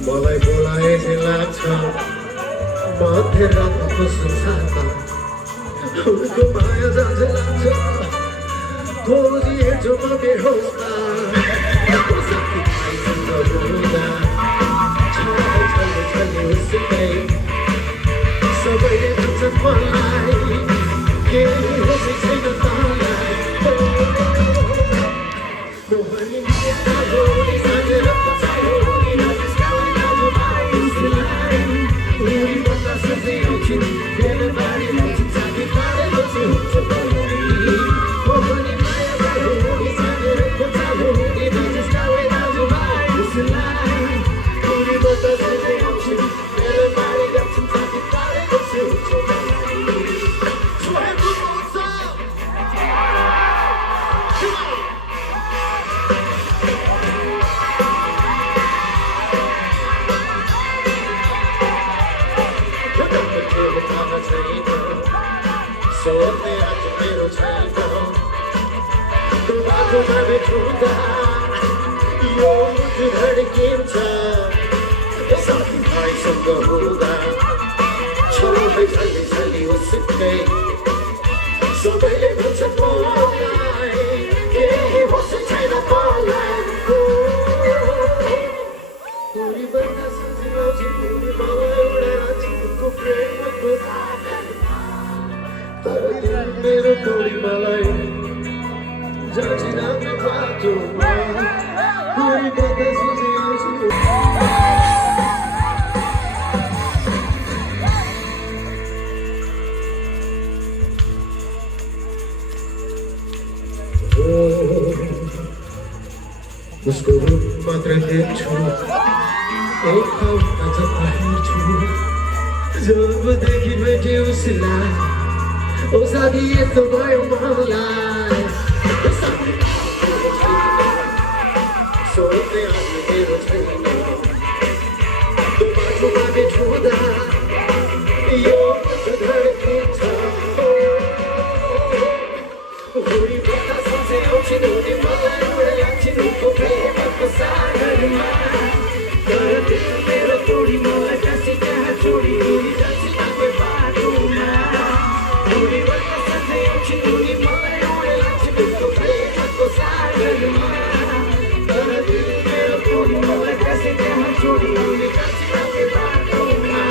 मलाई बोलाए लाग्छ मध्यरातको सुनसानमा उनको माया जान्छ लाग्छ खोजिएछु म बेहोसमा साथीभाइसँग हुँदा छल्ने उसकै सबैले भन्छन् मलाई केही होसै छैन तँलाई मोहनी माया गोरी साँझेर पछाडि साथीभाइसँग हुँदा छल्दै छल्ने उसकै सबैले भन्छन् मलाई केही होसै छैन तँलाई भोलिभन्दा सजिलो जिन्दगी मलाई एउटा चिनको प्रेमको तर तिमी मेरो टोली मलाई जाँचिराख्ने बाटोमा भोलिभन्दा सजिलो उसको रूप मात्र देख्छु एक ठाउँमा जता हेर्छु जबदेखि भेटे उसलाई ओ साथी यस्तो भयो मलाई सोध्दै आउनु मेरो छैन त्यो बाटोमा भेट्दा यो धड्किन्छ भुँडी बता साथै आउँछिन् नि मलाई उडा लान्छिन् उनको प्रेमको सागरमा तर तिमी मेरो तोडी मलाई काशी कहाँ छोडी उडी जान्छिन् आफै बाटोमा उडीबाट साथै आउँछिन् नि मलाई उडा लान्छिन् उनको प्रेमको सागरमा तर तिमी मेरो तोडी मलाई काशी कहाँ छोडी उडी जान्छिन् आफै बाटोमा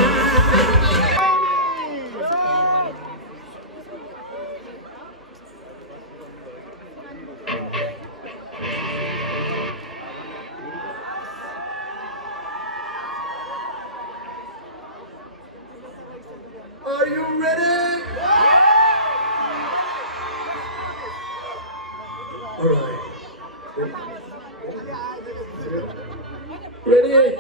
Are you ready? All right. Ready?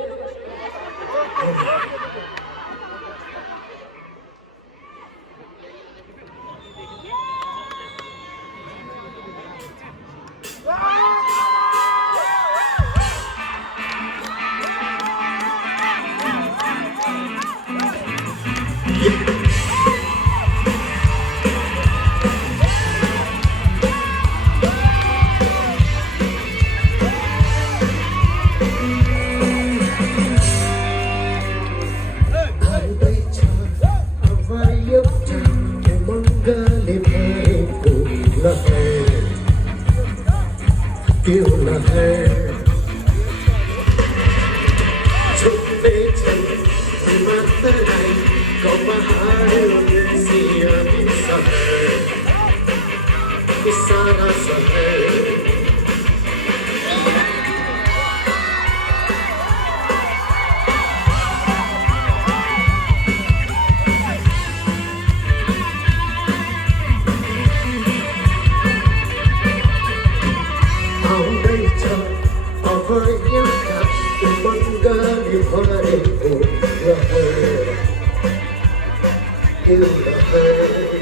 You